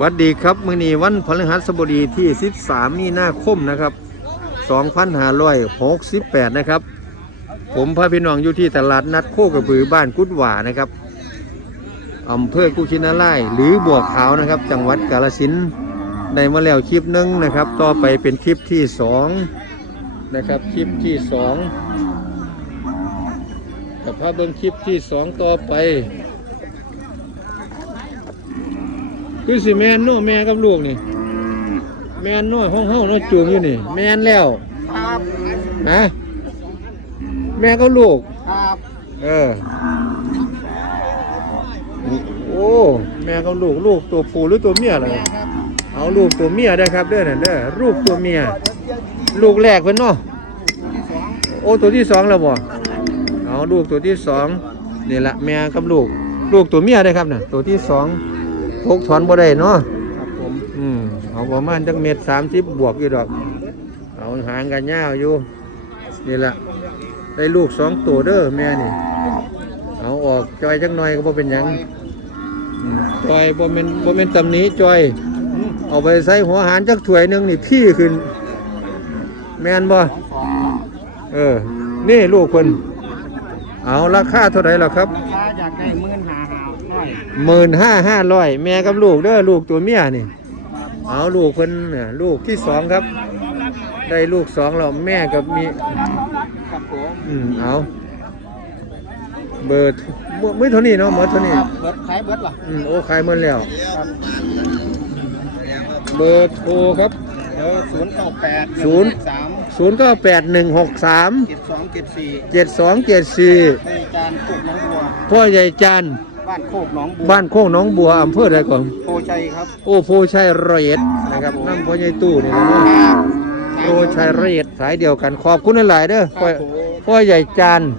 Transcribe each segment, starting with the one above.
วัสดีครับมื่อนี้วันพฤหัสบดีที่ 13 มีนาคมนะครับ 2568 นะครับ ผมพาพี่น้องอยู่ที่ตลาดนัดโคกระบือบ้านกุดหวานะครับอำเภอกุชินาไลหรือบัวขาวนะครับ จังหวัดกาลสินในเมาแล้วคลิปหนึ่งนะครับ ต่อไปเป็นคลิปที่ 2 นะครับ คลิปที่ 2 กับภาพเบิ้งคลิปที่สองต่อไป คือสิแมนโน่แม่กับลูกนี่ แมนน้อยห้องเฮ้าน้อยจูงอยู่นี่ แมนแล้วครับนะแม่ก็ลูก ครับ เออ โอ้ แม่กับลูกลูกตัวปูหรือตัวเมียอะไรเอาลูกตัวเมียได้ครับเด้อเนี่ยเด้อลูกตัวเมีย ลูกแรกเป็นเนาะโอ้ตัวที่สองแล้วบ่ เอาลูกตัวที่สองนี่ละแม่กับลูก ลูกตัวเมียได้ครับน่ะตัวที่สองพกถอนบ่ได้เนาะครับผมอืมเอาประมาณจักเม็ดสามสิบบวกอยู่ดอก เอาหางกันยาวอยู่นี่แหละได้ลูกสองตัวเด้อแม่นี่ เอาออกจอยจักหน่อยก็บ่เป็นหยังอืมจอยบ่เป็นบ่เป็นตำหนี้จอย เอาไปใส่หัวหารจักถ้วยหนึงนี่พี่ขึ้น แม่นบ่สองเออ นี่ลูกคน เอาราคาเท่าไหร่ล่ะครับราคาอยากได้หมื่นหาหาหน่อยหมื่นห้าห้าร้อยแม่กับลูกเด้อลูกตัวเมียนี่ เอาลูกเพิ่นเนี่ยลูกที่สองครับ ได้ลูกสองแล้วแม่กับมีครับผมอืมเอาเบอร์มื้อมื้อเท่านี้เนาะหมดเท่านี้ครับเบิดขายเบิดล่ะอืมโอ้ขายหมดแล้วครับเบอร์โทรครับเออศูนย์เก้าแปดศูนย์สาม 0 9 8 1 6 3เจ็ดสองเจ็ดสี่7 2 7ในจานโคกหน้องบัว4พ่อใหญ่จันทร์บ้านโคกหนองบัวบ้านโคกหน้องบัวอำเภอใดก่อนโพชัยครับโอ้โพชัยร้อยเอ็ดนะครับน้ำพ่อใหญ่ตู้นี่นะเนาะโพชัยร้อยเอ็ดสายเดียวกันขอบคุณหลายๆเด้อคพ่อรับผมพ่อใหญ่จันทร์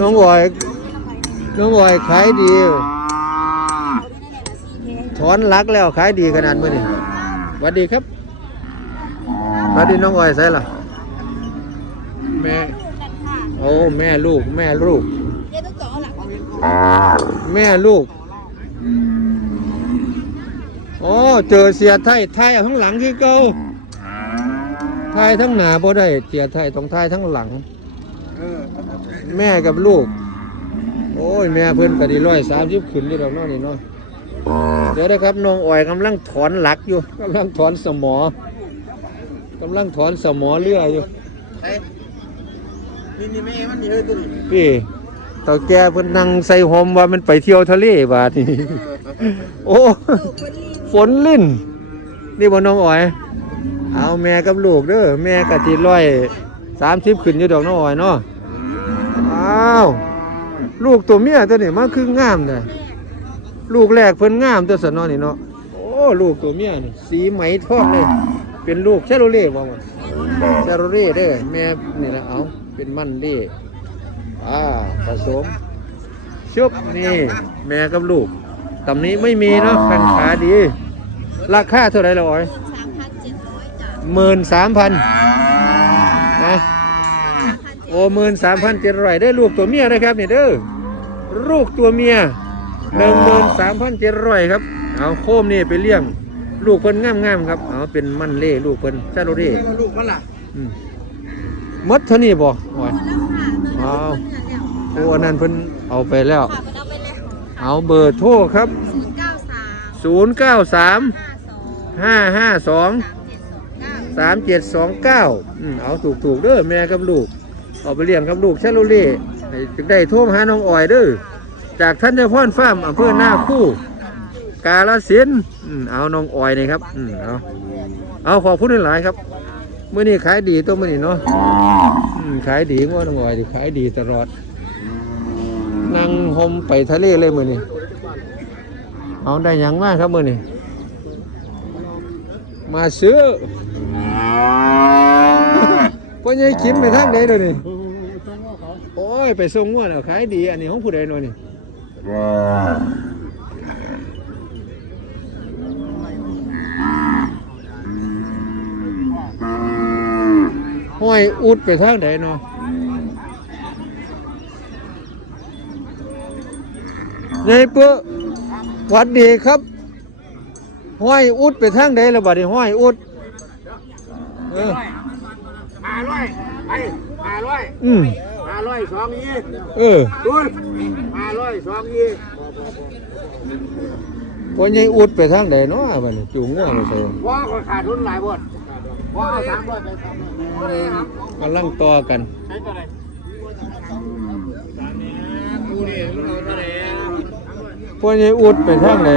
น้องบอย น้องบอยขายดี ถอนหลักแล้วขายดีขนาดมื่อนี่สวัสดีครับสวัสดีน้องออยใส่ล่ะแม่โอ้แม่ลูก แม่ลูก แม่ลูกโอ้เจอเสียไทยไทยทั้งหลังคือเก่าไทยทั้งหนาบ่ได้เสียไทยต้องไทยทั้งหลัง แม่กับลูก อ้ยแม่เพิ่นก็ดีร้อยสามสิบขึ้นนี่ดอกเน้อนี่เนาะเดี๋ยวนะครับน้องอ้อยกำลังถอนหลักอยู่กำลังถอนสมอกำลังถอนสมอเรืออยู่ใช่นี่นี่แม่มันนี่เฮ้ยตัวนี้พี่เต่าแกเพิ่นนั่งใส่หอมว่ามันไปเที่ยวทะเลบาดนี่โอ้ฝนลิ่น นี่บ่น้องอ้อย เอาแม่กับลูกเด้อแม่กะทิร้อยสามสิบขึ้นอยู่ดอกน้องอ้อยเนาะอ้าว ลูกตัวเมียตัวนี้มันคืองามเลยลูกแรกเพิ่นงามตัวสนอนี่เนาะโอ้ลูกตัวเมียนี่สีไหมทองเลยเป็นลูกแชโรเล่บ่มันแชโรเล่เด้อแม่นี่แหละเอาเป็นมันเล่อ่าผสมชุบนี่แม่กับลูกตำนี้ไม่มีเนาะแข้งขาดี ราคาเท่าไหร่ละอ้อยสามพันเจ็ดร้อยจ้ะหมื่นสามพันนะโอ้หมื่นสามพันเจ็ดร้อยได้ลูกตัวเมียนะครับนี่เด้อลูกตัวเมียหนึ่งหมื่นสามพันเจ็ดร้อยครับเอาโคมนี่ไปเลี้ยง ลูกเพิ่นงามๆครับเอาเป็นมันเล่ลูกเพิ่นซาโรเร่นี่มันลูกมันล่ะอืมหมดเท่านี้บ่โอ้ยแล้วค่ะอ้าวเงินแล้วโอ้อันนั้นเพิ่นเอาไปแล้วค่ะมันเอาไปแล้ว เอาเบอร์โทรครับศูนย์เก้าสาม0 9 3ห้าสอง5 5 2สามเจ็ดสองเก้าสามเจ็ดสองเก้าอืมเอาถูกถูกๆเด้อแม่กับลูก เอาไปเลี้ยงกับลูกชาลเล่ให้จึงได้โทรมหาน้องอ้อยเด้อจากท่านเจ้าพ่อนฟาร์มอำเภอหน้าคู่ กาลสินเอาน้องอ้อยนี่ครับอืเอาเอาขอบคุณหลายครับเมื้อนี้ขายดีตัวมื้อนี้เนาะขายดีง้อน้องอ้อยดิขายดีตลอดนั่งหมไปทะเลเลยเมื้อนี้เอาได้ยังมากครับเมื้อนี้มาซื้อ พ่อใหญ่คิมไปทางไหนเลยนี่โอ้ยไปส่งงวดเอาขายดีอันนี้ของผู้ใดหน่อยนี่ห้อยอุดไปทางไหนเนาะนายเปื้อวัดดีครับ ห้อยอุดไปทางไหนละบัดนี้ห้อยอุดเออ ร้อยไปห้าร้อยอืมห้าร้อยสองยี่เออดูห้าร้อยสองยี่พอยายอุดไปทางไหนเนาะบัดนี้จูงง่วงเลยใส่ว่าก็ขาดทุนหลายบทว่าเอาสามร้อยไปสามร้อยครับกำลังต่อกันใช้ตัวไหนกูนี่มึงเอาตัวไหนพอยายอุดไปทางไหน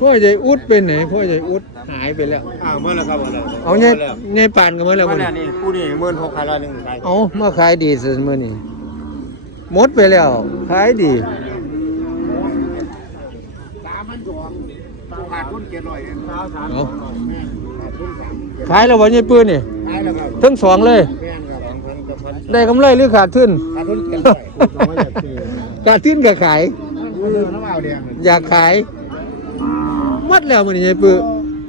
พ่อยายอุดไปไหนพ่อยายอุดหายไปแล้วอ้าวเมื่อแล้วครับเมื่อแล้วเอาเนี่ยเนี่ยปานกันมาแล้วเมื่มัอนแล้วนี่กูนี่หมื่นหกพันละหนึ่งไปเอามาขายดีสิมื้อนี้หมดไปแล้วขายดีสามพันสองขาดทุนเจ็ดร้อยเองสามสามเอาขาดทุนสามขายแล้วบ่ยายปื้นนี่ขายแล้วครับทั้งสองเลย แม่นครับสองพันกับพันได้กำไรหรือขาดทุน ขาดทุนเจ็ดร้อยสองร้อยเจ็ดสิบขาดทุนก็ขาย กูเดินน้ำเอาแดงอยากขายห มดแล้วมื้อนี้ยายปื้อ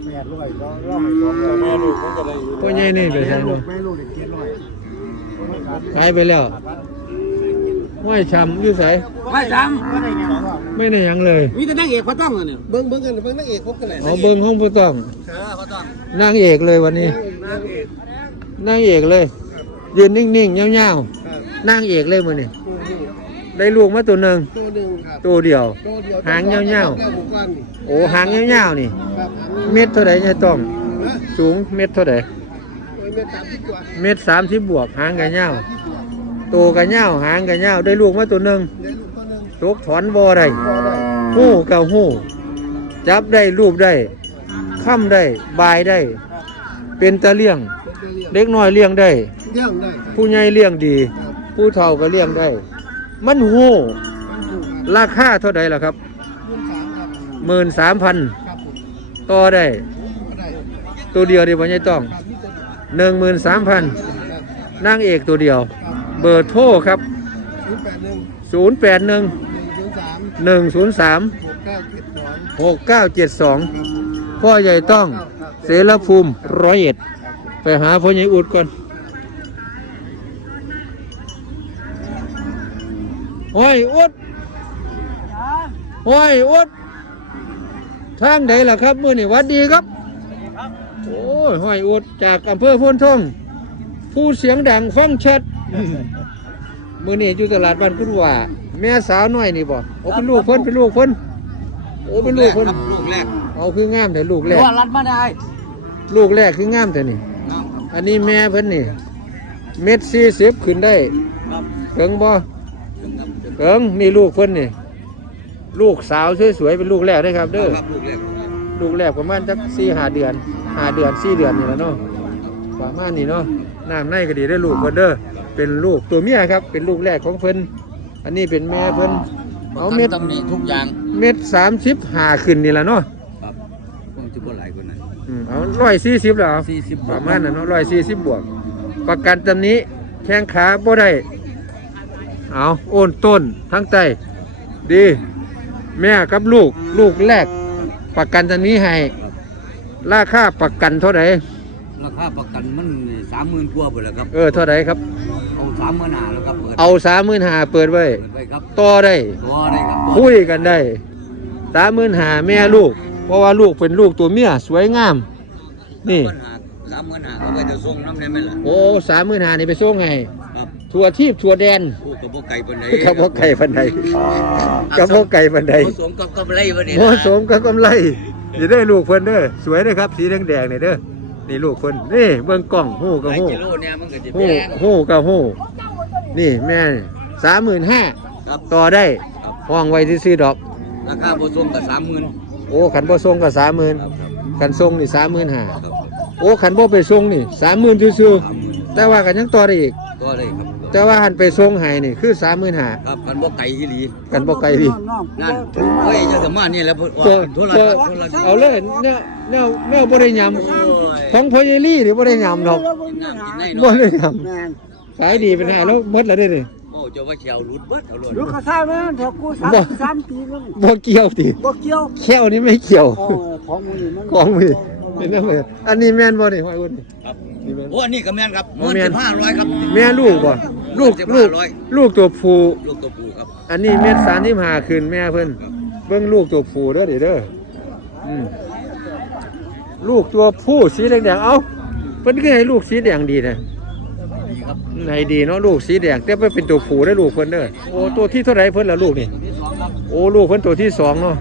แปดร้อยสองร้อยสองร้อยแม่ลูกมันก็ได้พ่อใหญ่นี่ไปใช่บ่แม่ลูกเด็กเจ็ดร้อยขายไปแล้วห้อยช้ำอยู่ไสไม่จำไม่ได้ไงไม่ได้หยังเลยมีแต่นางเอกพระต้องเนี่ยเบิ้งเบิ้งกันเบิ้งนางเอกพบกันเลยเอาเบิ่งห้องบ่ต้องเออพระต้องนางเอกเลยวันนี้นางเอกนางเอกเลย ยืนนิ่งๆยาวๆนางเอกเลยมื้อนี้ ได้ลูกมาตัวหนึงตัวหนึ่งครับตัวเดียว ตัวเดียวหางยาวๆแก้วหมูกรอบนี่โอ้หางยาวๆนี่ ครับหางเม็ดเท่าไหร่ยายต้องนะสูงเม็ดเท่าไหร่โอ้ยเม็ดสามสิบกว่าเม็ดสามสิบบวกหางกันยาวโตกันยาวหางกันยาวได้ลูกมาตัวหนึ่งเดี๋ยวลูกตัวหนึ่งตกถอนบ่ได้พอได้หู้กับหู้จับได้รูปได้ค้ำได้บายได้ เป็นตะเลี้ยงเล็กน้อยเลี้ยงได้ เลี้ยงได้ครับผู้ใหญ่เลี้ยงดีครับผู้เฒ่าก็เลี้ยงได้ มันหู้มันถูกครับราคาเท่าใดล่ะครับรุ่นสามครับหมื่นสามพันครับผมต่อได้ ก็ได้ตัวเดียวดียวบ่ใหญ่ต้องนี่ตัวเดียวหนึ่งหมื่นสามพันครับนางเอกตัวเดียว เบอร์โทรครับศูนย์แปดหนึ่งหนึ่งศูนย์สามหกเก้าเจ็ดสองพ่อใหญ่ต้อง เสรภูมิร้อยเอ็ด ไปหาพ่อใหญ่อุดก่อน ห้อยอุดห้อยอุดทางใดล่ะครับมื่อนี่หวัดดีครับ โอ้ยห้อยอุดจากอำเภอโพ้นทองผู้เสียงดังฟังชัดมื่อนี่อยู่ตลาดบ้านพุทธว่าแม่สาวน้อยนี่บ่โอ้เป็นลูกเพิ่นเป็นลูกเพิ่นโอ้เป็นลูกเพิ่นลูกแรกเอาคืองามแต่ลูกแรกว่ารัดมาได้ลูกแรกคืองามแต่นี่ อันนี้แม่เพิ่นนี่ เม็ดสี่สิบขึ้นได้ครับเถิงบ่ เถิงนี่ลูกเพิ่นนี่ ลูกสาวสวยๆเป็นลูกแรกได้อครับ เด้อครับลูกแรกลูกแรกประมาณจักสี่ห้าเดือนห้าเดือนสี่เดือนนี่แหละเนาะประมาณนี้เนาะน้ำในก็ดีได้อลูกเพิ่นเด้อเป็นลูกตัวเมียครับ เป็นลูกแรกของเพิ่นอันนี้เป็นแม่เพิ่นเอาเม็ดตำหนิทุกอย่างเม็ดสามสิบห้าขึ้นนี่แหละเนาะครับคงจะบ่หลายกว่านั้นอืมเอาร้อยสี่สิบแล้วเอาสี่สิบประมาณนั้นเนาะร้อยสี่สิบบวก ประกันตำนี้แข้งขาบ่ได้ เอาโอนต้นทั้งใจดี แม่กับลูกลูกแรกประกันตำนี้ให้ ราคาประกันเท่าไหร่ราคาประกันมันสามหมื่นกว่าไปแล้วครับ เออเท่าไหร่ครับ เอาสามหมื่นห้าแล้วครับเปิดเอาสามหมื่นหาเปิดไว้เปิดไปครับต่อได้ตัวได้ครับคุยกันได้สามหมื่นหาแม่ลูก เพราะว่าลูกเป็นลูกตัวเมียสวยงาม นี่สามหมื่นห้าก็ไปจะส่งน้ำได้ไหมล่ะโอ้สามหมื่นหานี่ไปส่งไง ครับทั่วทีบทั่วแดนผู้กับพวกไก่ปันไดกับพวกไก่ปันใดกับพวกไก่ปันใดผสมกับกำไรวันนี้เหมาะสมกับกำไรอย่าได้ลูกเพิ่นเด้อสวยเด้อครับ สีแดงๆนี่เด้อนี่ลูกเพิ่นนี่เบิ่งกล้องหู้กับหลายหู้กิโลเนี่ยมันก็จะแพหู้งหู้กับหู้นี่แม่สามหมื่นห้าครับต่อได้ครับห้องไว้ซื้อๆดอกราคาผสมกับสามหมื่นโอ้ขันบ่ส่งก็สามหมื่นครับครับขันส่งนี่สามหมื่นห้าครับโอ้ขันบ่ไปส่งนี่สามหมื่นซื่อสามหมื่นๆแต่ว่ากันยังต่อได้อีกก็เลยครับ แต่ว่าหันไปส่งให้นี่คือสามหมื่นห้าครับกันบ่ไก่อีหลีกันบ่ไกลพี่นั่นเฮ้ยจะสมาเนี่ยแล้วว่าตัวโทรตัวศัพท์โทรศัพท์เอาเลยเนี่ยเนี่ยเนี่ยบ่ได้ยำโอ้ยของพ่อเยลี่นี่บ่ได้ยำดอกกินน้ำกินในบ่เนาะได้ยำขายดีเป็นหาแล้วหมดแล้วเด้อนี่โอ้เจ้าว่าเชียวรุดเบิดเอาเลยลูกกระซ่าแม่เถอะกูสามบ่สามปีแล้วบ่เกี่ยวติบ่เกี่ยวแค่วนี่ไม่เกี่ยวเออของมึงนี่มันของมือเป็นน้ำเหมือนอันนี้แม่นบ่นี่ห้อยอุ่นนี่ครับนี่แม่น โอ้อันนี้ก็แม่นครับอ๋อเงินแม่นสิบห้าร้อยครับ แม่ลูกบ่ลูกสิบลูห้ากร้อยลูกตัวผู้ลูกตัวผู้ครับ อันนี้เม็ดสามที่หาขึ้นแม่เพิ่นเบิ่งลูกตัวผู้เด้อเด้อเด้ออืมลูกตัวผู้สีแดงๆเอ้าเพิ่นคือให้ลูกสีแดงดีนะดีครับให้ดีเนาะลูกสีแดงแต่เพิ่นเป็นตัวผู้ได้อลูกเพิ่นเด้อโอ้ตัวที่เท่าไหร่เพิ่นล่ะลูกนี่ตัวที่สองครับโอ้ลูกเพิ่นตัวที่สองเนาะ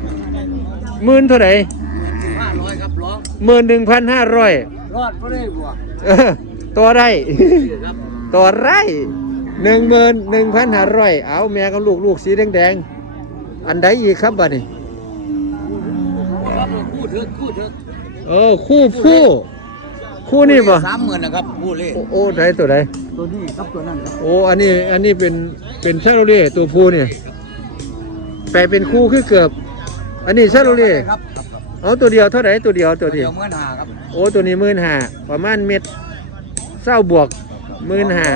หมื่นเท่าไหร่สิบห้าร้อยครับร้องหมื่นหนึ่งพันห้าร้อยรอดก็ได้บัว เออตัวได้ครับตัวไร่หนึ่งหมื่นหนึ่งพันห้าร้อยเอาแม่กับลูกลูกสีแดงๆอันใดอีกครับบัดนี้ครับคู่เถิดคู่เถิดเออคู่ผู้คู่นี่บ่สามหมื่นนะครับคู่เล่โอ้โอ้ใดตัวใดตัวนี้ครับตัวนั้นครับโอ้อันนี้อันนี้เป็นเป็นชาโรเล่ตัวผู้เนี่ยแปลเป็นคู่คือเกือบ อันนี้ชาโรเล่ครับครับครับ เอาตัวเดียวเท่าไหร่ตัวเดียวตัวเดีเดียยววเมื่อหาครับโอ้ตัวนี้หมื่นห้าประมาณเม็ดเศร้าบวกหมื่นห้า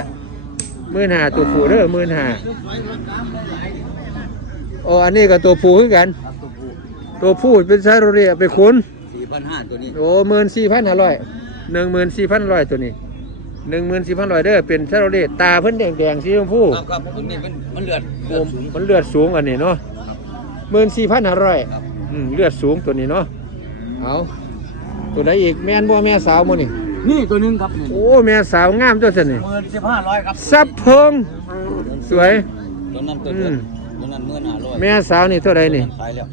หมื่นห้าตัวผู้เด้อหมื่นห้าโอ้อันนี้ก็ตัวผู้คือกันครับตัวผู้ตัวผู้เป็นชาโรเล่ไปคุณสี่พันห้าตัวนี้โอ้หมื่นสี่พันห้าร้อยหนึ่งหมื่นสี่พันร้อยตัวนี้หนึ่งหมื่นสี่พันร้อยเด้อเป็นชาโรเล่ตาเพิ่นแดงแดงๆสีชมพูครับครับตัวนี้เป็นมันเลือดเลืโอ้อดสูงมันเลือดสูงอันนี้เนาะหมื่นสี่พันห้าร้อยครับอืมเลือดสูงตัวนี้เนาะ เอาตัวไหนอีกแม่นบ่แม่สาวมั้นี่นี่ตัวหนึงครับนี่โอ้แม่สาวงามตัวสันนี่หมื่นสิบห้าร้อยครับซับเพิงสวยตัวนั้นตัวอืเดิมมตัวนั้นหมื่นห้าร้อยแม่สาวนี่เท่าไรนี่ขายแล้ว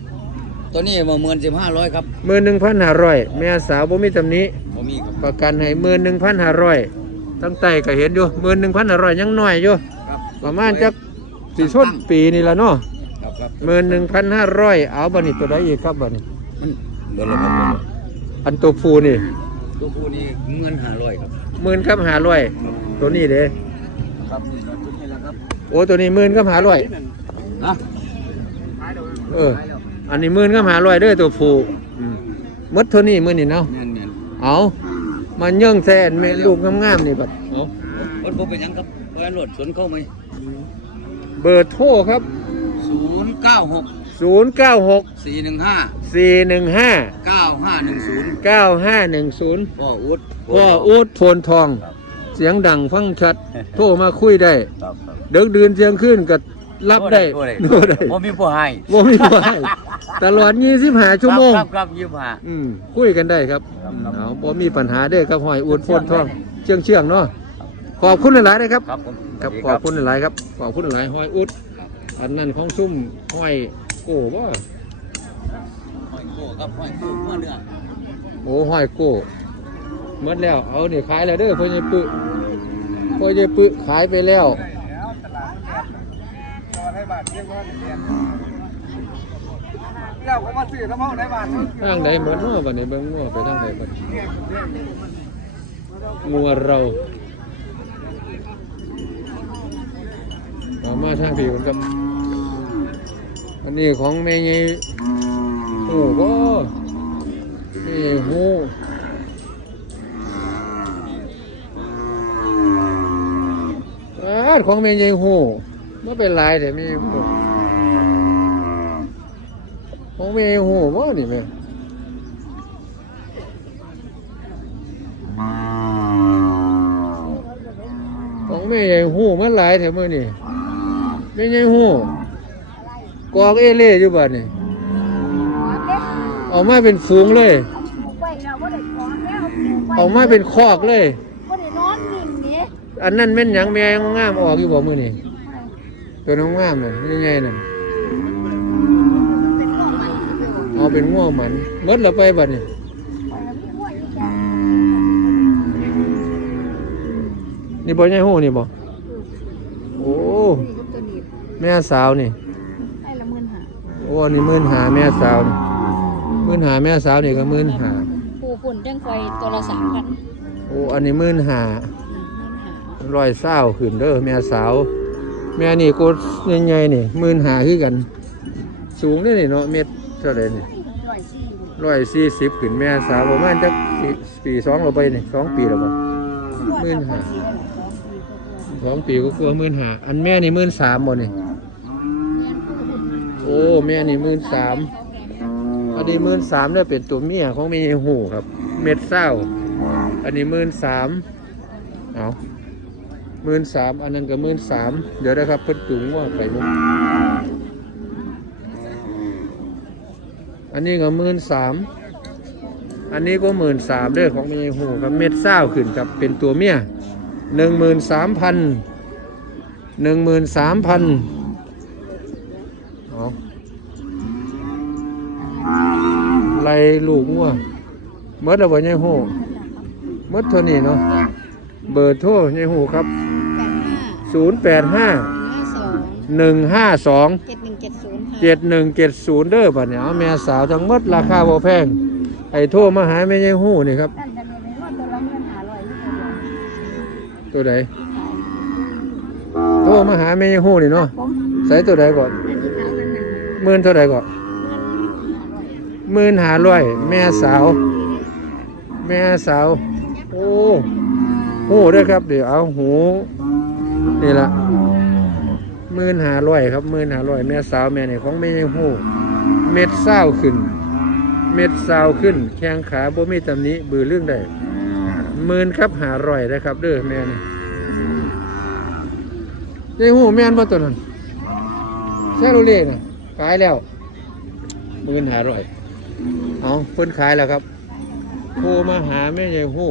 ตัวนี้มาหมื่นสิบห้าร้อยครับหมื่นหนึ่งพันห้าร้อยแม่สาวบ่มีตำหนี้ผมมีครับประกันให้หมื่นหนึ่งพันห้าร้อยตั้งใต้ก็เห็นอยู่หมื่นหนึ่งพันห้าร้อยยังน้อยอยู่ครับประมาณจักสีชนปีนี่ละเนาะครับครับหมื่นหนึ่งพันห้าร้อยเอาบัดนี้ตัวใดอีกครับบัดนี้มัน เบอร์ละครับอันตัวฟูนี่ตัวผู้นี่เงินห้าร้อยครับ หมื่นกับห้าร้อยตัวนี้เด้ครับนี่ครับตัวนี้แหละครับโอ้ตัวนี้หมื่นกับห้าร้อยนะเออ อันนี้หมื่นกับห้าร้อยเด้อตัวฟูอืมหมดเท่านี้มื่อนี่เนาะเงินเงินเอามันย่องแทนเมลูกงามๆนี่บัดเอารถผมเป็นหยังครับเพราะรถสวนเข้าไหมเบอร์โทรครับศูนย์เก้าหก 096สี่หนึ่งห้า415เก้าห้าหนึ่งศูนย์9510พ่ออุดพ่ออูดโพนทอง เสียงดังฟังชัด โทรมาคุยได้ครับครับเดิกดืนเสียงขึ้นก็รับได้โทรโทรได้ผมมีผู้ให้บ่มีบ่ให้ตลอด25ชั่วโมงครับครับยี่สิบห้าอืมคุยกันได้ครับครับอืมครับเอาบ่มีปัญหาเด้อครับหอยอูดโพนทองเชื่องเชื่องๆเนาะขอบคุณหลายๆนะครับ ครับผมครับดีขอบคุณหลายๆครับขอบคุณหลายๆหอยอุดอันนั้นของซุ่มหอย โก้บ่ห้อยโก้ครับห้อยโก้หัวเนื้อโอ้หอยโก้หมดแล้ว เอานี่ขายแล้วเด้อพ่อใหญ่ปึพ่อใหญ่ปึขายไปแล้วเราก็มาซื้อน้ำมันในบ้านทางใดหมดเนาะบัดนี้เบิ่งงัวไปทางใดบัดงัวเราเอามาทางพี่มันครับ อันนี้ของแม่ใหญ่โอ้บ่แม่ใหญ่โหอาดของแม่ใหญ่โหมาเป็นลายแต่แม่ใหญ่โหของแม่ใหญ่โหบ่นี่แม่ของแม่ใหญ่หูมันหลายแถวมือนี่แม่ใหญ่หู กอกเอเล่อยู่บ้านนี่ออกมาเป็นฝูงเลย ออกมาเป็นคอกเลย อันนั้นแม่นหยังแม่งงามออกอยู่บ่มือนี่ตัวน้องงามน่ะยังไงน่ะเอาเป็นง่วงมันหมดแล้วไปบัดนี่นี่บ่ใหญ่หูนี่บ่โอ้แม่สาวนี่ อ้อันนี่หมื่นหาแม่สาวนี่หมื่นหาแม่สาวนี่ก็หมื่นหาปูฝุ่นจังไฟตัวละสามพันโอ้อันนี้หมื่นหาหมื่นหาร้อยเศร้าขึ้นเด้อแม่สาว แม่นี่ก็ใหญ่ๆนี่หมื่นหาคือกัน สูงเด้อนี่เนาะเม็ดเท่าไหร่นี่ร้อยสี่ร้อยสี่สิบขึ้นแม่สาวประมาณจักปีปีสองเราไปนี่สองปีแล้วบ่หมื่นหาสองปีก็คือหมื่นหาอันแม่นี่หมื่นสามบ่นี่ โอ้แม่นี่หมื่นสามอันนี้หมื่นสามเนี่ยเป็นตัวเมียของแม่หูครับ เม็ดเศร้า อันนี้หมื่นสามเอาหมื่นสามอันนั้นก็หมื่นสามเดี๋ยวนะครับเพิ่นจุงว่าไปเนาะอันนี้ก็หมื่นสามอันนี้ก็หมื่นสามเด้อของแม่ยายหูครับเม็ดเศร้าขึ้นครับเป็นตัวเมียหนึ่งหมื่นสามพันหนึ่งหมื่นสามพันเอา ไล่ลูกงัวเมื่อเราบ่ยายหูเมื่อเท่านี้เนาะเบอร์โทรยายหูครับแปดห้า0 8 5ห้าสอง1 5 2เจ็ดหนึ่งเจ็ดศูนย์ค่ะเจ็ดหนึ่งเจ็ดศูนย์เด้อบัดเนี่ยเอาแม่สาวทั้งหมดราคาบ่แพง ไอ้โทรมาหาแม่ยายฮู้นี่ครับนั่นจะเป็นว่าตัวละเงินหาร้อยยี่สิบตัวใดโทรมาหาแม่ยายฮู้นี่เนาะผมใส่ตัวใดก่อนอันนี้ขายมันหนาหมื่นเท่าใดก่อนเงิน หมื่นหาร้อยแม่สาว แม่สาว โอ้ฮู้เด้อครับ เดี๋ยวเอาหูนี่ละหมื่นหาร้อยครับหมื่นหาร้อยแม่สาวแม่เนี่ยของแม่หูเม็ดเศร้าขึ้น เม็ดเศร้าขึ้น แข้งขาบ่มีตำหนิบือเรื่องใดหมื่นครับหาร่อยนะครับเด้อแม่นี่ยายหูแม่นบ่ตัวนั้นแค่โรเล่นะขายแล้วหมื่นหาร่อย เอาเพิ่นขายแล้วครับโทรมาหาแม่ยายหู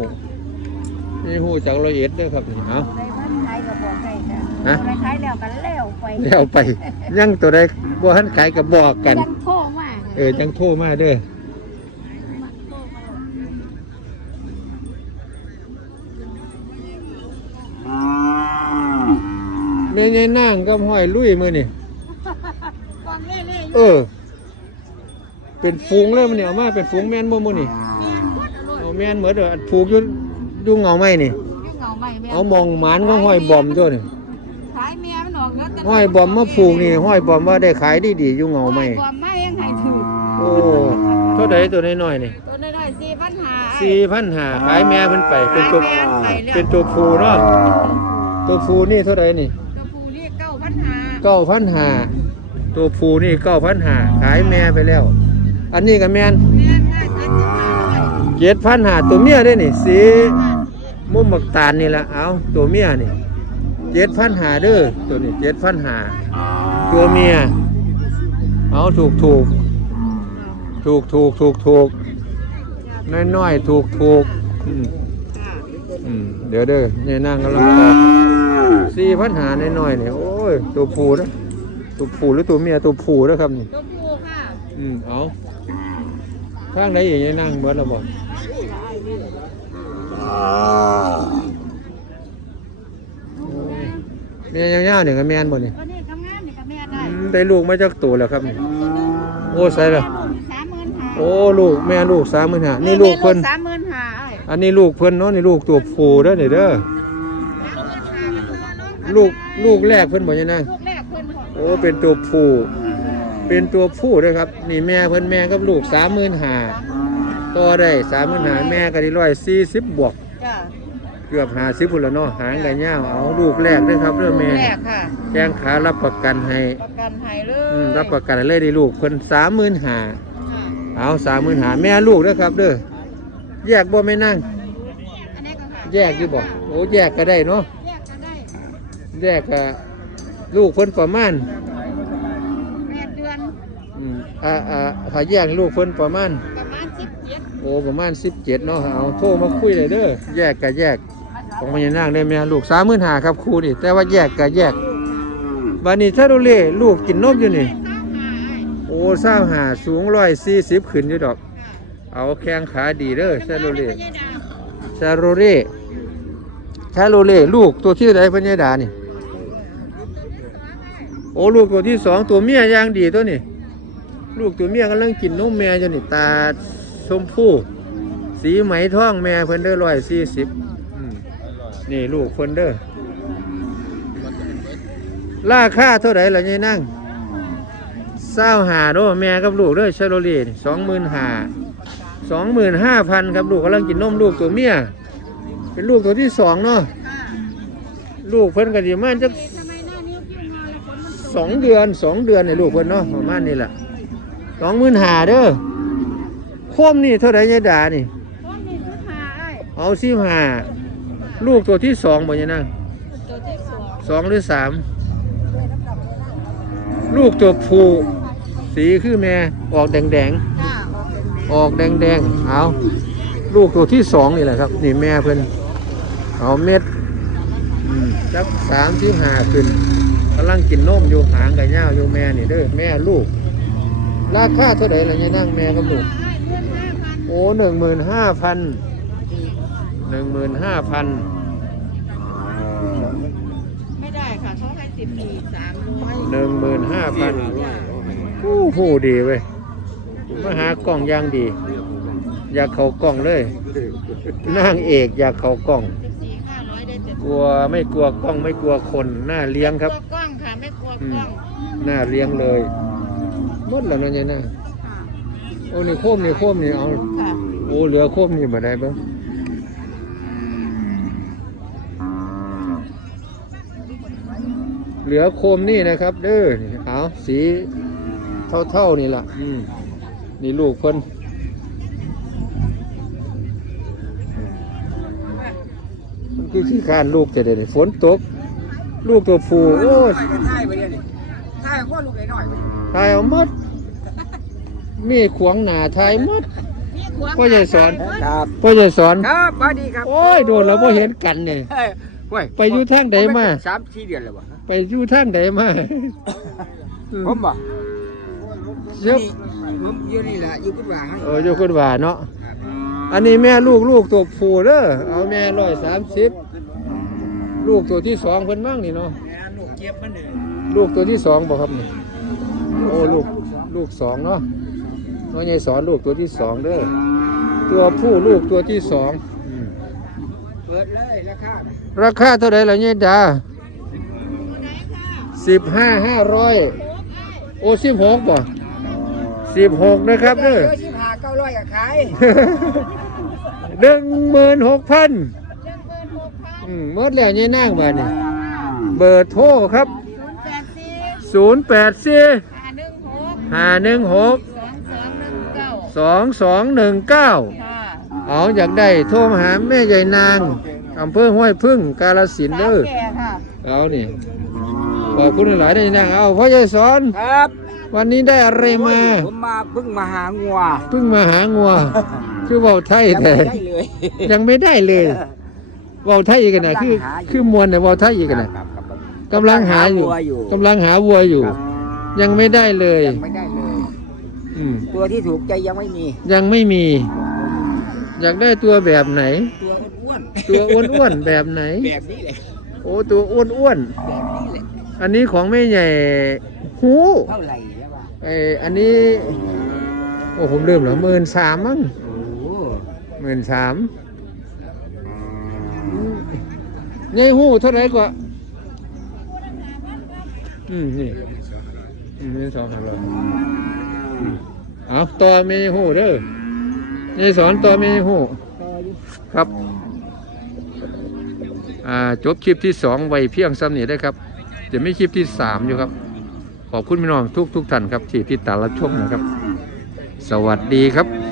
ยายหูจากร้อยเอ็ดเด้อครับนี่เอาในวันขายกับบอกได้จ้ะฮะในขายแล้วกันแล้วไปแล้วไป ยังตัวใดบ่ทันขายกับบอกกัน ยังโทษมากเออจังโทรมาเด้อแม่ยายนางกับห้อยลุยมื้อนี่กองเล่เล่เออ เป็นฟูงเลยมันเนี่ยเอามาเป็นฟูงแม่นบ่มื้อนี่เอาแม่นเหมือนเด้ออันผูกอยู่อยู่เงาไม้นี่ยุ่งเหงาใหม่แม่เอามองหมานของห้อยบอมตัวนี่ขายเมียมันออกแล้วห้อยบอมมาผูกนี่ห้อยบอมว่าได้ขายดีๆอยู่เงาไม้บอมไม่ยังไงถือโอ้เท่าใดตัวน้อยๆนี่ตัวน้อยๆสี่พันหา4,500ขายแม่เพิ่นไปเป็นตัวขายแม่ไปแล้วเป็นตัวผูเนาะตัวผูนี่เท่าใดนี่ตัวผู้นี่เก้าพันหา9,500ตัวผูนี่9,500ขายแม่ไปแล้ว อันนี้ก็แม่นแม่ง่ายขายสิบห้าร้อย7,500ตัวเมียเด้นี่สีมุมบักตาลนี่ละเอาตัวเมียนี่เจ็ดพันหาเด้อตัวนี้เจ็ดพันหาตัวเมีย เอาถูกถูกถูกถูกถูกถูกน้อยน้อยๆถูกถูกอืมอืมเดี๋ยวเด้อเนี่ยนั่งกำลังตอบสี่พันหาน้อยน้อยๆเนี่ยโอ้ยตัวผูนะตัวผูหรือตัวเมียตัวผูนะครับนี่ตัวผู้ค่ะ อืมเอาข้างไหนอย่างนี้นั่งเบิดแล้วบอกเมียยาวๆเนี่ยก็แม่นบ่นี่วันนี้ทำงานนี่กับแม่ได้อืมได้ลูกมาจากตัวแล้วครับนี่โอ้ใส่ละสามหมื่นหาโอ้ลูกแม่ลูกสามหมื่นห้านี่ลูกเพิ่นสามหมื่นหาไอ้อันนี้ลูกเพิ่นเนาะนี่ลูกตัวผู้เด้อนี่เด้อลูกลูกแรกเพิ่นบ่ยังนั่งลูกแรกเพิ่นบอกโอ้เป็นตัวผู้ เป็นตัวผู้เด้อครับ นี่แม่เพิ่นแม่กับลูกสามหมื่นห้าต่อได้สามหมื่นห้าแม่ก็ได้ร้อยสี่สิบบวก จ้ะเกือบห้าสิบพุ่นละเนาะหางไก่ย่าวเอาลูกแรกเด้อครับเด้อลูกแม่แรกค่ะ แจ้งขารับประกันให้ประกันให้เลอืมยรับประกันให้เลยได้ลูกเพิ่นสามหมื่นห้าค่ะเอาสามหมื่นหาแม่ลูกเด้อครับเด้อแยกบ่ไม่นั่ง อันนี้ก็ค่ะแยกอยู่บ่โอ้แยกก็ได้เนาะแยกกันได้แยกก็ลูกเพิ่นประมาณแปดเดือน อืมอ่าอ่าถ้าแยกลูกเพิ่นประมาณ ประมาณสิบเจ็ดโอ้ประมาณ17เนาะเอาโทรมาคุยเลยเด้อแยกก็แยกของมันยังนั่งได้แม่ลูก35,000ครับครูนี่แต่ว่าแยกก็แยกบัดนี้ถ้าดูเล่ลูกกินนมอยู่นี่ โอ้สาวหาสูง140ขึ้นอยู่ดอก เอาแข้งขาดีเด้อซาโรเล่ชาโรเร่ชาโรเล่ลูกตัวที่ใดพญาดานี่ โอ้ลูกตัวที่สองตัวเมียย่างดีตัวนี่ ลูกตัวเมียกำลังกินนมแม่อยู่นี่ตาชมพู่สีไหมทองแม่เพิ่นเด้อร้อยสี่สิบนี่ลูกเพิ่นเด้อราคาเท่าไหร่ล่ะยายนั่งเศร้าหาโดแม่กับลูกเด้อชาโรล่สองหมื่นหาสองหมื่นห้าพันครับลูกกำลังกินนมลูกตัวเมียเป็นลูกตัวที่สองเนาะลูกเพิ่นก็ดีมากจักทำไมหน้านิ้วคิ้วงอแล้วขนมันตกสองเดือนสองเดือนในลูกเพิ่นเนาะประมาณนี้แหละ องหมื่นห้าเด้อโคมนี่เท่าไหร่ยายดานี่ ต้นนี่เอาสิบห้าลูกตัวที่สองบ่ยังนั่งตัวที่สองสองหรือสามลูกตัวผู้สีคือแม่ออกแดงแดงจ้าๆ ออกแดงแดงๆเอาลูกตัวที่สองนี่แหละครับ นี่แม่เพิ่นเอาเม็ดอืมจักสามสิบห้าขึ้นกำลังกินนมอยู่หางกับย่าวอยู่แม่นี่เด้อแม่ลูก ราคาเท่าไหร่ล่ะเนี่ยนั่งแม่กับลูกโอ้หนึ่งหมื่นห้าพันหนึ่งหมื่นห้าพันไม่ได้ค่ะเขาให้สิบสี่สามร้อยหนึ่งหมื่นห้าพันโอ้โหดีเว้ยมาหากล่องอย่างดี อยากเขากล่องเลยนางเอกอยากเขากล่อง สิบสี่ห้าร้อยได้แต่กลัวไม่กลัวกล้องไม่กลัวคนหน้าเลี้ยงครับกลัวกล้องค่ะไม่กลัวกล้อง หน้าเลี้ยงเลย หมดแล้วนะเนี่ยนะโอ้นี่โคมนี่โคมนี่เอา ค่ะโอ้เหลือโคมนี่มาได้ปะเหลือโคมนี่นะครับเด้อนี่เอาสีเท่าๆนี่ล่ะอืมนี่ลูกคนมันคือขี้คร้านลูกจะได้นี่ฝนตก ลูกตัวผู้โอ้ยถ่ายไปเลยถ่ายพ่อลูกน้อยทายเอาหมด มีขวางหน้าทายหมด นี่ขวางพ่อใหญ่สอน ครับพ่อใหญ่สอน ครับสวัสดีครับโอ้ยโดนเราพ่เห็นกันเนี่ยเฮ้ยเว้ยไปอยู่ทางใดมา สามสี่เดือนแล้ววะไปอยู่ทางใดมาผมบ่เย็บผมอยู่นี่แหละอยู่กุฎว่าให้เอออยู่คนว่าเนาะ อันนี้แม่ลูกลูกตัวผู้เด้อเอาแม่ร้อยสามสิบ ลูกตัวที่สองเพิ่นมั่งนี่เนาะ แม่ลูกเก็บมันเนี่ย ลูกตัวที่สองบอกครับนี่โอ้ลูกลูกสองเนาะน้อยใหญ่สอนลูกตัวที่สองเด้อตัวผู้ลูกตัวที่สองอืมเปิดเลยราคาราคาเท่าไหร่ล่ะเนี่ยดาสิบห้าห้าร้อยโอ้สิบหกบ่สิบหกนะครับเด้อสิบห้าเก้าร้อยก็ขายหนึ่งหมื่นหกพันหมดแล้วเนี่ยนั่งมาเนี่ยเบอร์โทรครับ ศูนย์แปดสี่ศูนย์แปดสี่ห้าหนึ่งหกห้าหนึ่งหกสองสองหนึ่งเก้าสองสองหนึ่งเก้าค่ะเอาอยากได้โทรมาหาแม่ใหญ่นางอำเภอห้วยพึ่งกาลสินธุ์สาเด้มอแก่ค่ะเอานี่ขอบคุณหลายๆได้นางเอาพ่อใหญ่สอน ครับวันนี้ได้อะไรมา ผมมาเพิ่งมาหางัวเพิ่งมาหางัว คือเว้าไทยยังแต่ไม่ได้เลย ยังไม่ได้เลยเว้าไทยอีกกันนะคือกำลังหาอยู่คือมวลเนี่ยเว้าไทยอีกกันนะ ครับครับครับ กำลังหาอยู่วัวอยู่กำลังหาวัวอยู่ ครับยังไม่ได้เลย ยังไม่ได้เลย อืมตัวที่ถูกใจยังไม่มียังไม่มี อยากได้ตัวแบบไหน ตัวอ้วนตัวอ้วนๆแบบไหนๆแบบนี้แหละโอ้ตัวอ้วนแบบนี้แหละๆอันนี้ของแม่ใหญ่หูเท่าไหร่แล้ววะไออันนี้โอ้ผมลืมแล้วหมื่นสามมั้งโอ้หมื่นสามใหญ่หูเท่าไหร่กว่า อืมนี่อืมนี่สองพันร้อยอืมเอาต่อเมยหูเด้อใหญ่สอนต่อเมยหูครับ อ่าจบคลิปที่สองไวเพียงซ้ำนี้ได้ครับจะไม่คลิปที่สามอยู่ครับ ขอบคุณพี่น้องทุกทุกท่านครับที่ติดตามรับชมนะครับ สวัสดีครับ